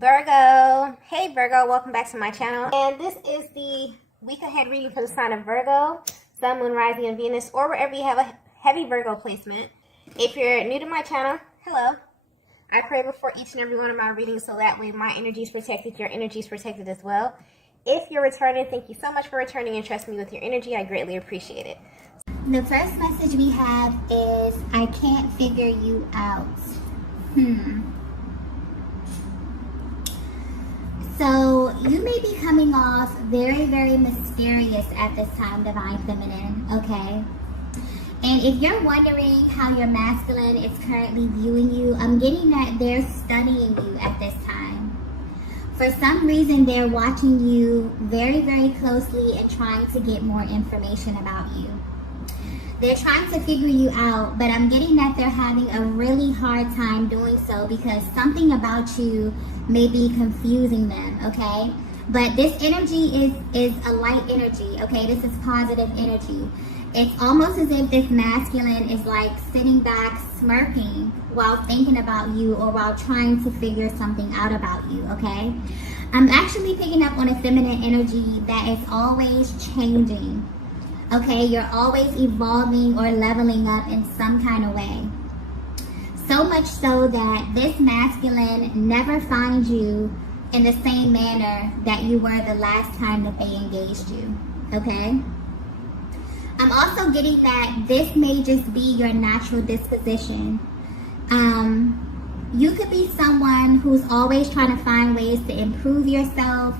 Virgo. Hey Virgo, welcome back to my channel. And this is the week ahead reading for the sign of Virgo, Sun, Moon, Rising, and Venus, or wherever you have a heavy Virgo placement. If you're new to my channel, hello. I pray before each and every one of my readings so that way my energy is protected, your energy is protected as well. If you're returning, thank you so much for returning and trusting me with your energy. I greatly appreciate it. The first message we have is, I can't figure you out. So you may be coming off very, very mysterious at this time, Divine Feminine, okay? And if you're wondering how your masculine is currently viewing you, I'm getting that they're studying you at this time. For some reason, they're watching you very, very closely and trying to get more information about you. They're trying to figure you out, but I'm getting that they're having a really hard time doing so because something about you may be confusing them, okay? But this energy is a light energy, okay? This is positive energy. It's almost as if this masculine is like sitting back smirking while thinking about you or while trying to figure something out about you, okay? I'm actually picking up on a feminine energy that is always changing, okay? You're always evolving or leveling up in some kind of way. So much so that this masculine never finds you in the same manner that you were the last time that they engaged you, okay? I'm also getting that this may just be your natural disposition. You could be someone who's always trying to find ways to improve yourself,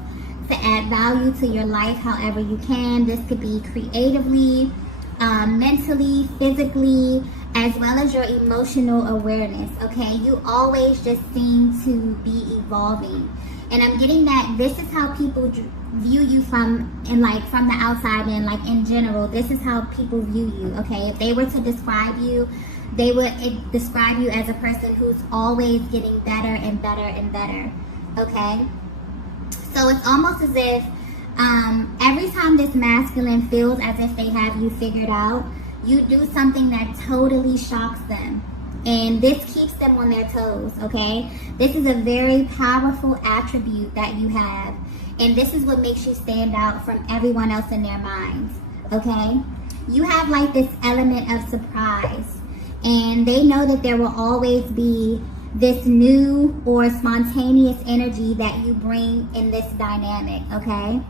to add value to your life however you can. This could be creatively, mentally, physically, as well as your emotional awareness, okay? You always just seem to be evolving. And I'm getting that this is how people view you from the outside and like in general, this is how people view you, okay? If they were to describe you, they would describe you as a person who's always getting better and better and better, okay? So it's almost as if every time this masculine feels as if they have you figured out, you do something that totally shocks them. And this keeps them on their toes, okay? This is a very powerful attribute that you have. And this is what makes you stand out from everyone else in their minds, okay? You have like this element of surprise. And they know that there will always be this new or spontaneous energy that you bring in this dynamic, okay?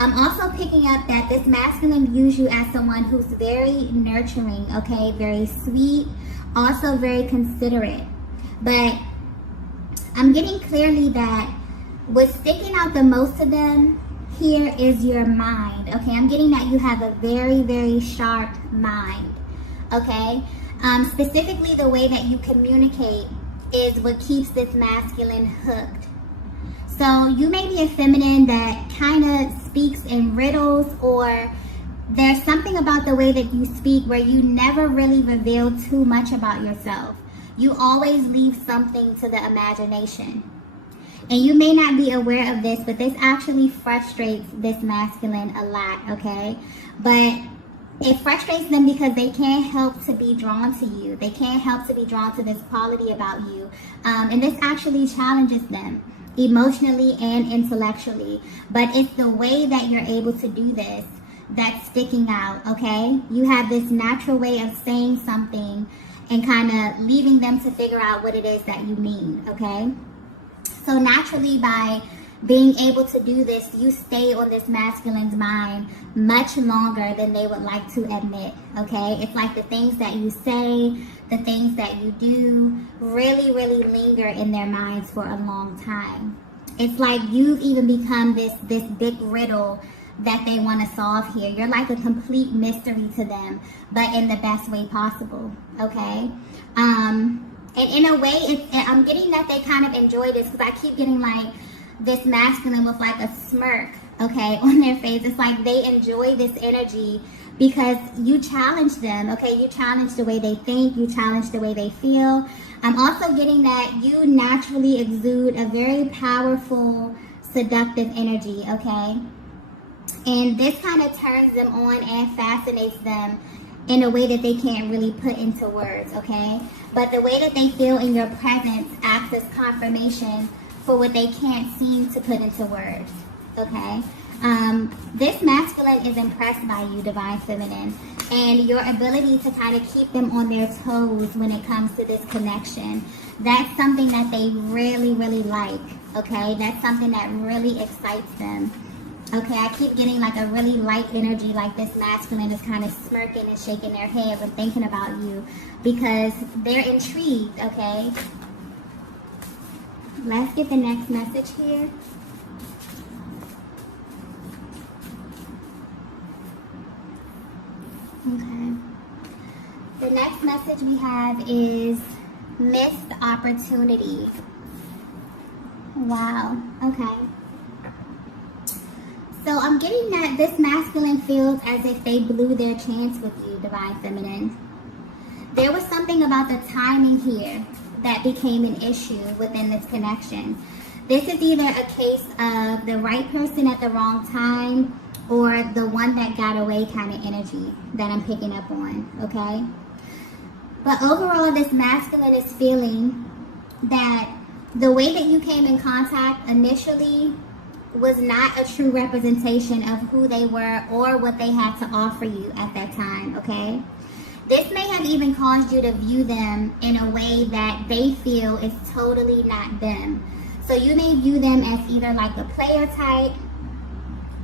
I'm also picking up that this masculine views you as someone who's very nurturing, okay? Very sweet, also very considerate. But I'm getting clearly that what's sticking out the most to them here is your mind, okay? I'm getting that you have a very, very sharp mind, okay? Specifically, the way that you communicate is what keeps this masculine hooked. So you may be a feminine that kind of speaks in riddles, or there's something about the way that you speak where you never really reveal too much about yourself. You always leave something to the imagination. And you may not be aware of this, but this actually frustrates this masculine a lot, okay? But it frustrates them because they can't help to be drawn to you. They can't help to be drawn to this quality about you. And this actually challenges them emotionally and intellectually. But it's the way that you're able to do this that's sticking out, okay? You have this natural way of saying something and kind of leaving them to figure out what it is that you mean, okay? So naturally, by being able to do this, you stay on this masculine's mind much longer than they would like to admit, okay? It's like the things that you say, the things that you do really, really linger in their minds for a long time. It's like you've even become this big riddle that they want to solve here. You're like a complete mystery to them, but in the best way possible, okay? And in a way, I'm getting that they kind of enjoy this because I keep getting like this masculine with like a smirk, okay, on their face. It's like they enjoy this energy because you challenge them, okay? You challenge the way they think, you challenge the way they feel. I'm also getting that you naturally exude a very powerful, seductive energy, okay? And this kind of turns them on and fascinates them in a way that they can't really put into words, okay? But the way that they feel in your presence acts as confirmation for what they can't seem to put into words, okay? This masculine is impressed by you, Divine Feminine, and your ability to kind of keep them on their toes when it comes to this connection. That's something that they really, really like, okay? That's something that really excites them. Okay, I keep getting like a really light energy, like this masculine is kind of smirking and shaking their head when thinking about you because they're intrigued, okay? Let's get the next message here. Okay. The next message we have is missed opportunity. Wow, okay. So I'm getting that this masculine feels as if they blew their chance with you, Divine Feminine. There was something about the timing here that became an issue within this connection. This is either a case of the right person at the wrong time or the one that got away kind of energy that I'm picking up on, okay? But overall, this masculine is feeling that the way that you came in contact initially was not a true representation of who they were or what they had to offer you at that time, okay? This may have even caused you to view them in a way that they feel is totally not them. So you may view them as either like a player type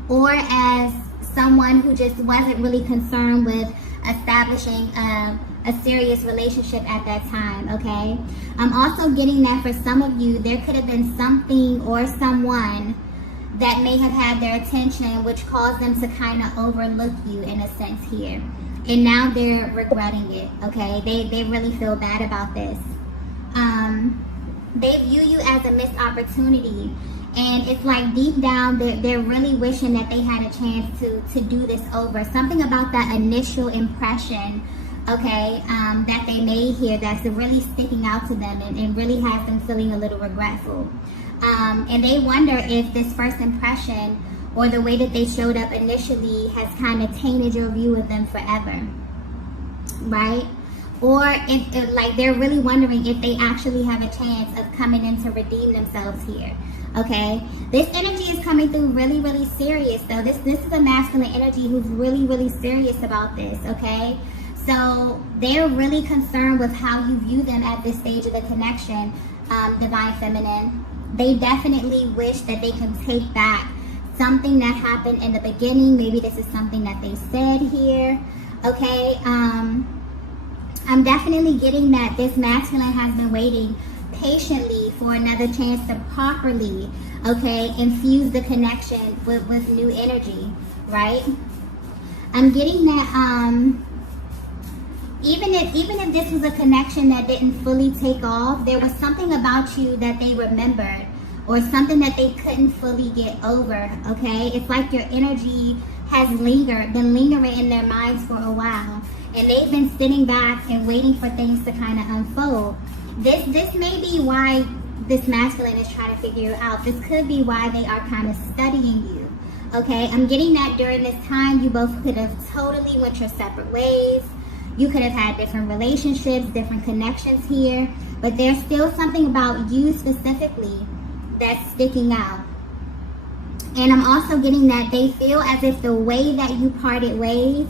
or as someone who just wasn't really concerned with establishing a serious relationship at that time, okay? I'm also getting that for some of you, there could have been something or someone that may have had their attention, which caused them to kind of overlook you in a sense here. And now they're regretting it, okay? They really feel bad about this. They view you as a missed opportunity. And it's like deep down, they're really wishing that they had a chance to do this over. Something about that initial impression, okay, that they made here that's really sticking out to them and really has them feeling a little regretful. And they wonder if this first impression or the way that they showed up initially has kind of tainted your view of them forever, right? Or if like they're really wondering if they actually have a chance of coming in to redeem themselves here, okay? This energy is coming through really, really serious though. This is a masculine energy who's really, really serious about this, okay? So they're really concerned with how you view them at this stage of the connection, Divine Feminine. They definitely wish that they can take back something that happened in the beginning. Maybe this is something that they said here, okay? I'm definitely getting that this masculine has been waiting patiently for another chance to properly, okay, infuse the connection with new energy, right? I'm getting that even if this was a connection that didn't fully take off, there was something about you that they remembered or something that they couldn't fully get over, okay? It's like your energy has been lingering in their minds for a while, and they've been sitting back and waiting for things to kind of unfold. This may be why this masculine is trying to figure you out. This could be why they are kind of studying you, okay? I'm getting that during this time, you both could have totally went your separate ways. You could have had different relationships, different connections here, but there's still something about you specifically that's sticking out. And I'm also getting that they feel as if the way that you parted ways,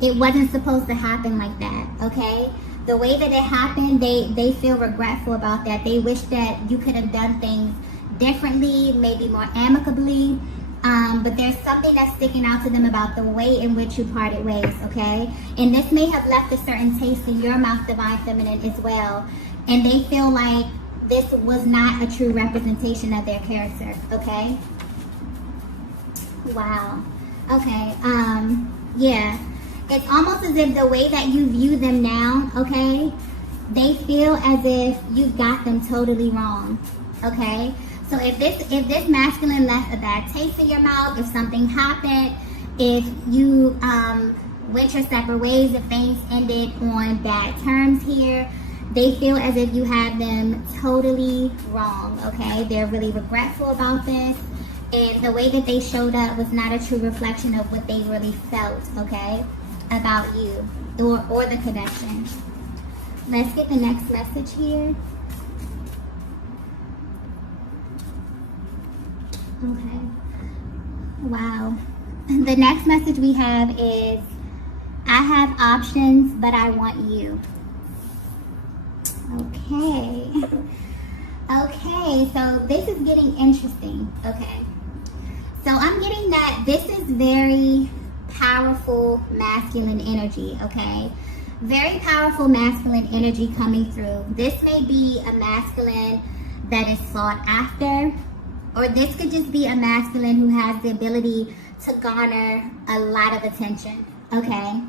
it wasn't supposed to happen like that, okay? The way that it happened, they feel regretful about that. They wish that you could have done things differently, maybe more amicably. But there's something that's sticking out to them about the way in which you parted ways, okay? And this may have left a certain taste in your mouth, Divine Feminine, as well. And they feel like this was not a true representation of their character, okay? Wow. Okay, yeah. It's almost as if the way that you view them now, okay, they feel as if you've got them totally wrong, okay? So if this masculine left a bad taste in your mouth, if something happened, if you went your separate ways, if things ended on bad terms here, they feel as if you had them totally wrong, okay? They're really regretful about this, and the way that they showed up was not a true reflection of what they really felt, okay, about you or the connection. Let's get the next message here. Okay. Wow. The next message we have is, I have options, but I want you. Okay. Okay, so this is getting interesting. Okay. So I'm getting that this is very powerful masculine energy, okay? Very powerful masculine energy coming through. This may be a masculine that is sought after, or this could just be a masculine who has the ability to garner a lot of attention, okay?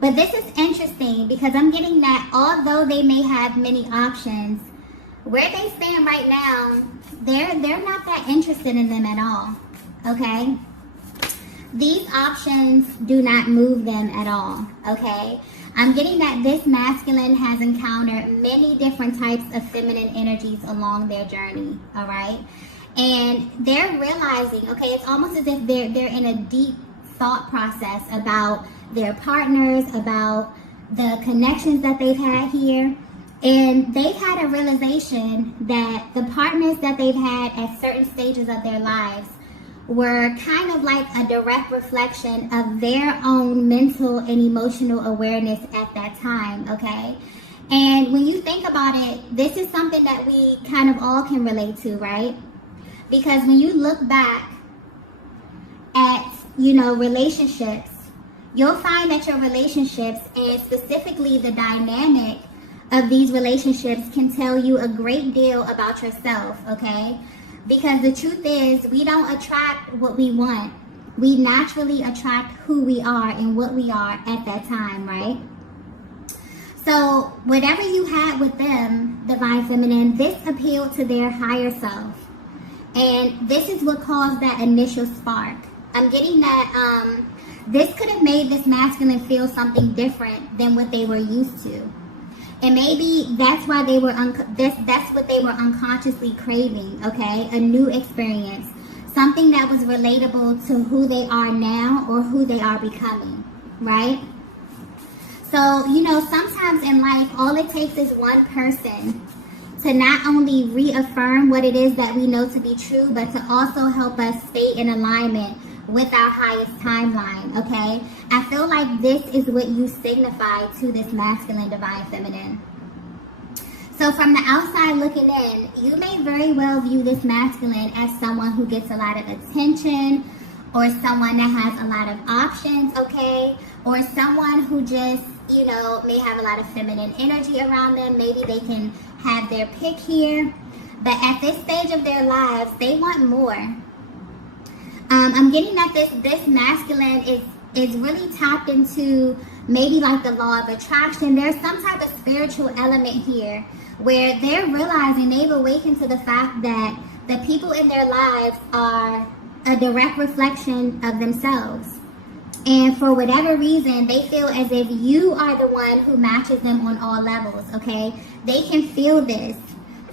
But this is interesting because I'm getting that although they may have many options, where they stand right now, they're not that interested in them at all, okay? These options do not move them at all, okay? I'm getting that this masculine has encountered many different types of feminine energies along their journey, all right? And they're realizing, okay, it's almost as if they're in a deep thought process about their partners, about the connections that they've had here. And they've had a realization that the partners that they've had at certain stages of their lives were kind of like a direct reflection of their own mental and emotional awareness at that time, okay? And when you think about it, this is something that we kind of all can relate to, right? Because when you look back at, relationships, you'll find that your relationships, and specifically the dynamic of these relationships, can tell you a great deal about yourself, okay? Because the truth is, we don't attract what we want. We naturally attract who we are and what we are at that time, right? So whatever you had with them, Divine Feminine, this appealed to their higher self. And this is what caused that initial spark. I'm getting that this could have made this masculine feel something different than what they were used to. And maybe that's why they were that's what they were unconsciously craving, okay? A new experience, something that was relatable to who they are now or who they are becoming, right? So, sometimes in life, all it takes is one person to not only reaffirm what it is that we know to be true, but to also help us stay in alignment with our highest timeline, okay? I feel like this is what you signify to this masculine Divine Feminine. So from the outside looking in, you may very well view this masculine as someone who gets a lot of attention, or someone that has a lot of options, okay? Or someone who just, may have a lot of feminine energy around them. Maybe they can have their pick here. But at this stage of their lives, they want more. I'm getting that this masculine is really tapped into maybe like the law of attraction. There's some type of spiritual element here where they're realizing, they've awakened to the fact that the people in their lives are a direct reflection of themselves. And for whatever reason, they feel as if you are the one who matches them on all levels, okay? They can feel this.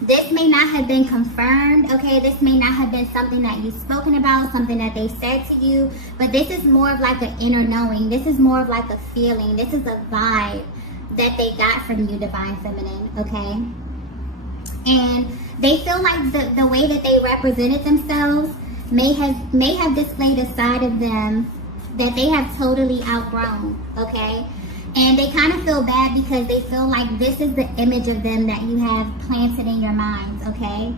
This may not have been confirmed, okay? This may not have been something that you've spoken about, something that they said to you, but this is more of like an inner knowing. This is more of like a feeling. This is a vibe that they got from you, Divine Feminine, okay? And they feel like the way that they represented themselves may have displayed a side of them that they have totally outgrown, okay? And they kind of feel bad because they feel like this is the image of them that you have planted in your minds, okay?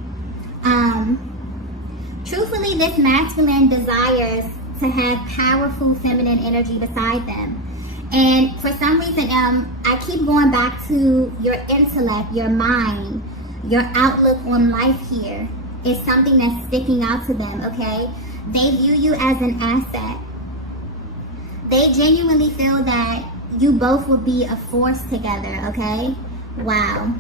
Truthfully, this masculine desires to have powerful feminine energy beside them. And for some reason, I keep going back to your intellect, your mind, your outlook on life here is something that's sticking out to them, okay? They view you as an asset. They genuinely feel that you both will be a force together, okay? Wow.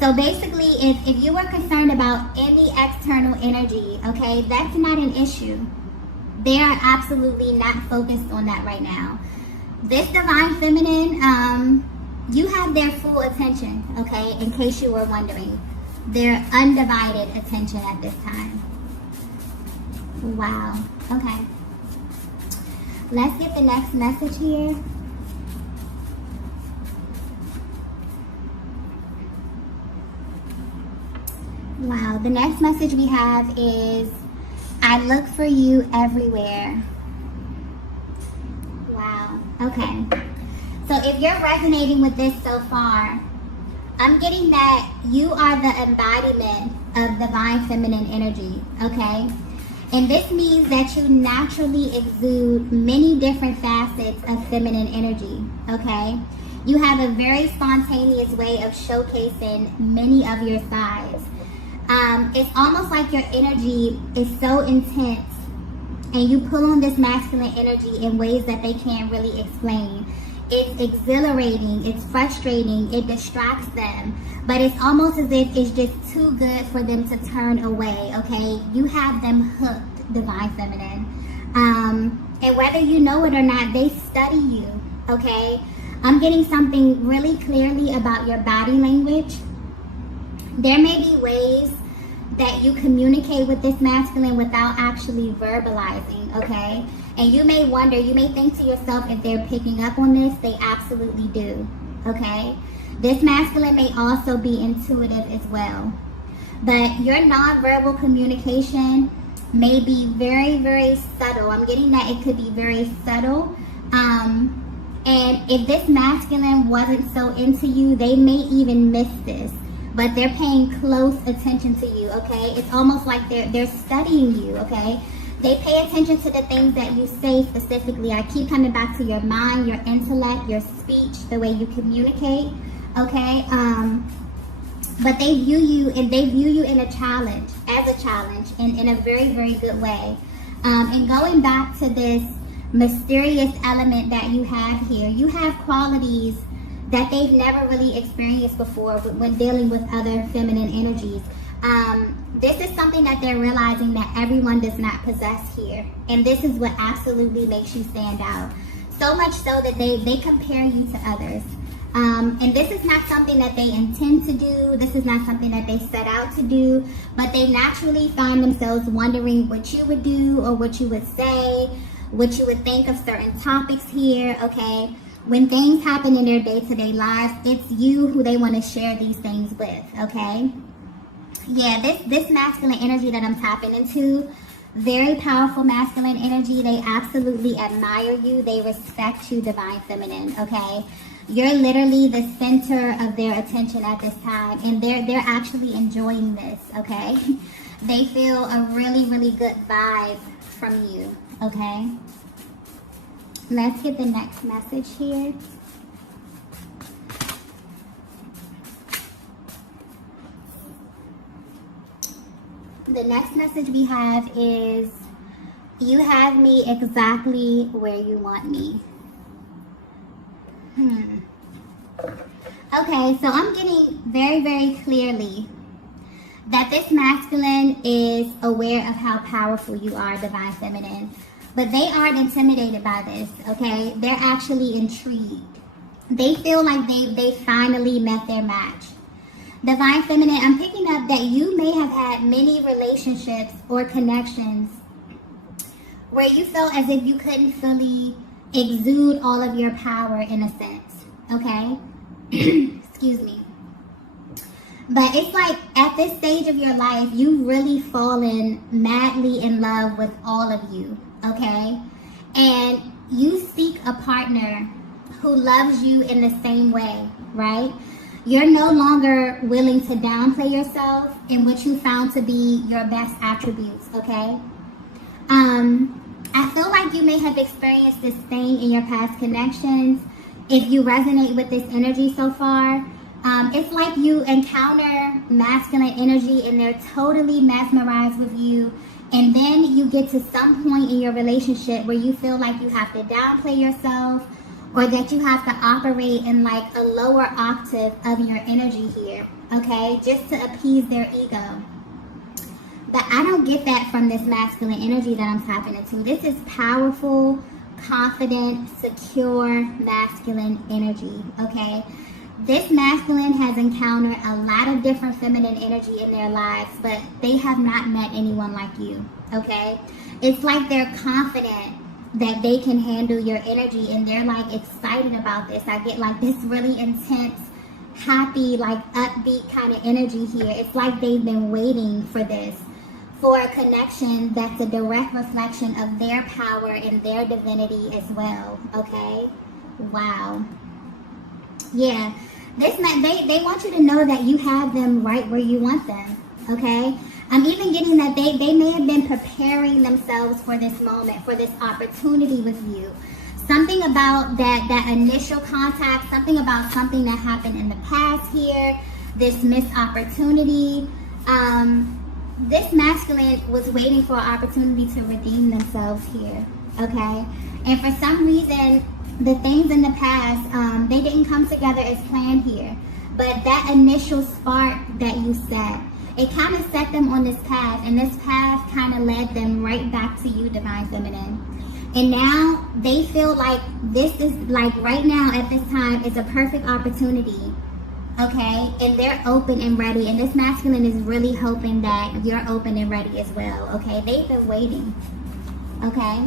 So basically, if you were concerned about any external energy, okay, that's not an issue. They are absolutely not focused on that right now. This Divine Feminine, you have their full attention, okay, in case you were wondering. Their undivided attention at this time. Wow. Okay. Let's get the next message here. Wow, the next message we have is, I look for you everywhere. Wow, okay. So if you're resonating with this so far, I'm getting that you are the embodiment of divine feminine energy, okay? And this means that you naturally exude many different facets of feminine energy, okay? You have a very spontaneous way of showcasing many of your sides. It's almost like your energy is so intense and you pull on this masculine energy in ways that they can't really explain. It's exhilarating, it's frustrating, it distracts them, but it's almost as if it's just too good for them to turn away, okay? You have them hooked, divine feminine. And whether you know it or not, they study you, okay? I'm getting something really clearly about your body language. There may be ways that you communicate with this masculine without actually verbalizing, okay? And you may wonder, you may think to yourself if they're picking up on this. They absolutely do, okay? This masculine may also be intuitive as well. But your nonverbal communication may be very, very subtle. I'm getting that it could be very subtle. And if this masculine wasn't so into you, they may even miss this. But they're paying close attention to you, okay? It's almost like they're studying you, okay? They pay attention to the things that you say specifically. I keep coming back to your mind, your intellect, your speech, the way you communicate, okay? But they view you in a challenge, as a challenge, in a very, very good way. And going back to this mysterious element that you have here, you have qualities that they've never really experienced before when dealing with other feminine energies. This is something that they're realizing that everyone does not possess here. And this is what absolutely makes you stand out. So much so that they compare you to others. And this is not something that they intend to do. This is not something that they set out to do. But they naturally find themselves wondering what you would do or what you would say, what you would think of certain topics here, okay? When things happen in their day-to-day lives, it's you who they want to share these things with, okay? Yeah, this masculine energy that I'm tapping into, very powerful masculine energy. They absolutely admire you. They respect you, divine feminine, okay? You're literally the center of their attention at this time, and they're actually enjoying this, okay? They feel a really, really good vibe from you, okay? Let's get the next message here. The next message we have is, you have me exactly where you want me. Okay, so I'm getting very, very clearly that this masculine is aware of how powerful you are, divine feminine. But they aren't intimidated by this, okay? They're actually intrigued. They feel like they finally met their match. Divine feminine, I'm picking up that you may have had many relationships or connections where you felt as if you couldn't fully exude all of your power in a sense, okay? Excuse me. But it's like at this stage of your life, you've really fallen madly in love with all of you, okay? And you seek a partner who loves you in the same way, right? You're no longer willing to downplay yourself in what you found to be your best attributes, okay? I feel like you may have experienced this thing in your past connections. If you resonate with this energy so far, it's like you encounter masculine energy and they're totally mesmerized with you. And then you get to some point in your relationship where you feel like you have to downplay yourself, or that you have to operate in like a lower octave of your energy here, okay? Just to appease their ego. But I don't get that from this masculine energy that I'm tapping into. This is powerful, confident, secure, masculine energy, okay? This masculine has encountered a lot of different feminine energy in their lives, but they have not met anyone like you, okay? It's like they're confident that they can handle your energy and they're like excited about this. I get like this really intense happy, like upbeat kind of energy here. It's like they've been waiting for this, for a connection that's a direct reflection of their power and their divinity as well, okay? Wow. Yeah, this they want you to know that you have them right where you want them, okay? I'm even getting that they may have been preparing themselves for this moment, for this opportunity with you. Something about that initial contact, something about something that happened in the past here, this missed opportunity. This masculine was waiting for an opportunity to redeem themselves here, okay? And for some reason, the things in the past, they didn't come together as planned here. But that initial spark that you set, it kind of set them on this path. And this path kind of led them right back to you, Divine Feminine. And now they feel like this is, like right now at this time, is a perfect opportunity. Okay, and they're open and ready, and this masculine is really hoping that you're open and ready as well. Okay, they've been waiting. Okay,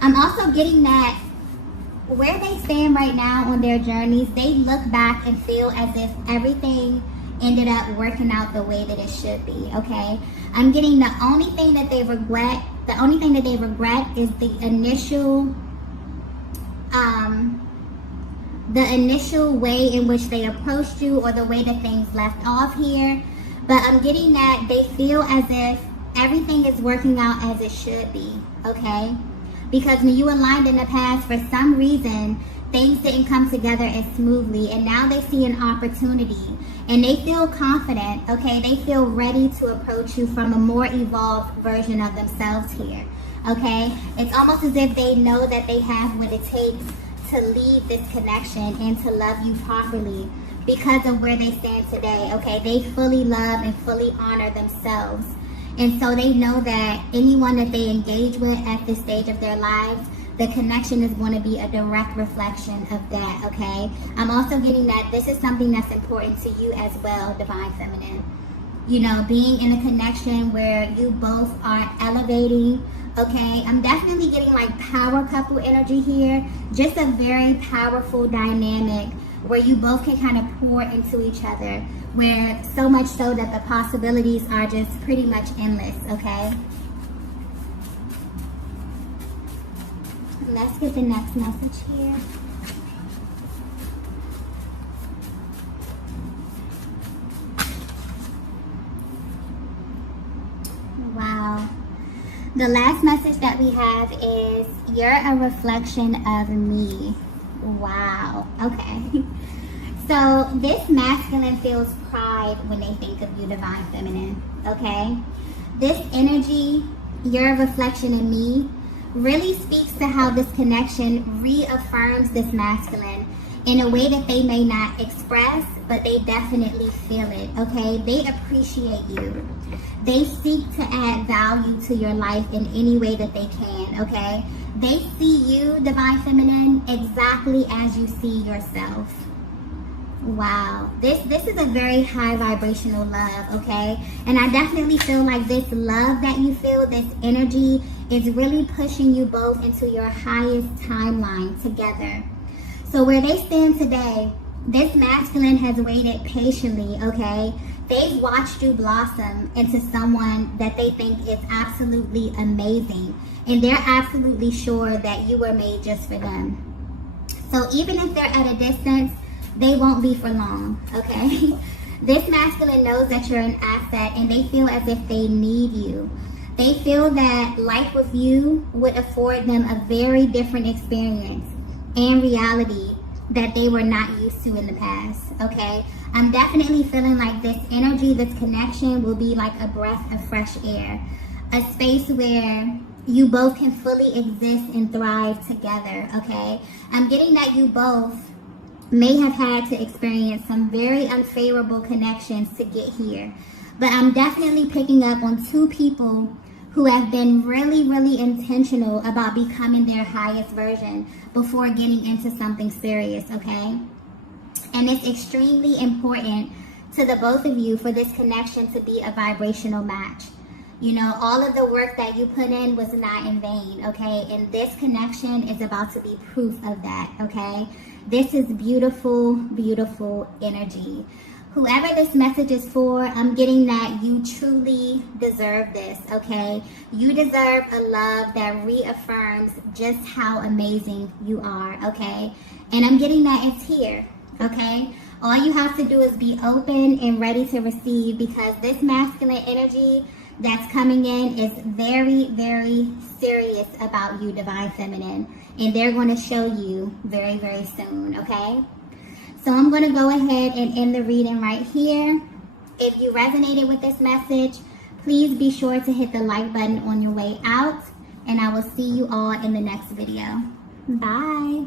I'm also getting that where they stand right now on their journeys, they look back and feel as if everything ended up working out the way that it should be. Okay, I'm getting the only thing that they regret. The only thing that they regret is the initial way in which they approached you, or the way that things left off here. But I'm getting that they feel as if everything is working out as it should be, okay? Because when you aligned in the past, for some reason, things didn't come together as smoothly, and now they see an opportunity, and they feel confident, okay? They feel ready to approach you from a more evolved version of themselves here, okay? It's almost as if they know that they have what it takes to lead this connection and to love you properly because of where they stand today, okay? They fully love and fully honor themselves. And so they know that anyone that they engage with at this stage of their lives, the connection is going to be a direct reflection of that, okay? I'm also getting that this is something that's important to you as well, Divine Feminine. You know, being in a connection where you both are elevating, okay? I'm definitely getting like power couple energy here. Just a very powerful dynamic where you both can kind of pour into each other, where so much so that the possibilities are just pretty much endless, okay? Let's get the next message here. Wow. The last message that we have is, you're a reflection of me. Wow. Okay. So this masculine feels pride when they think of you, Divine Feminine. Okay. This energy, you're a reflection of me, really speaks to how this connection reaffirms this masculine in a way that they may not express, but they definitely feel it, okay? They appreciate you. They seek to add value to your life in any way that they can, okay? They see you, Divine Feminine, exactly as you see yourself. Wow, this is a very high vibrational love, okay? And I definitely feel like this love that you feel, this energy, is really pushing you both into your highest timeline together. So where they stand today, this masculine has waited patiently, okay? They've watched you blossom into someone that they think is absolutely amazing. And they're absolutely sure that you were made just for them. So even if they're at a distance, they won't be for long, okay? This masculine knows that you're an asset, and they feel as if they need you. They feel that life with you would afford them a very different experience and reality that they were not used to in the past, okay? I'm definitely feeling like this energy, this connection will be like a breath of fresh air, a space where you both can fully exist and thrive together, okay? I'm getting that you both may have had to experience some very unfavorable connections to get here. But I'm definitely picking up on two people who have been really, really intentional about becoming their highest version before getting into something serious, okay? And it's extremely important to the both of you for this connection to be a vibrational match. You know, all of the work that you put in was not in vain, okay? And this connection is about to be proof of that, okay? This is beautiful, beautiful energy. Whoever this message is for, I'm getting that you truly deserve this, okay? You deserve a love that reaffirms just how amazing you are, okay? And I'm getting that it's here, okay? All you have to do is be open and ready to receive, because this masculine energy that's coming in is very, very serious about you, Divine Feminine. And they're going to show you very, very soon, okay? So I'm going to go ahead and end the reading right here. If you resonated with this message, please be sure to hit the like button on your way out. And I will see you all in the next video. Bye.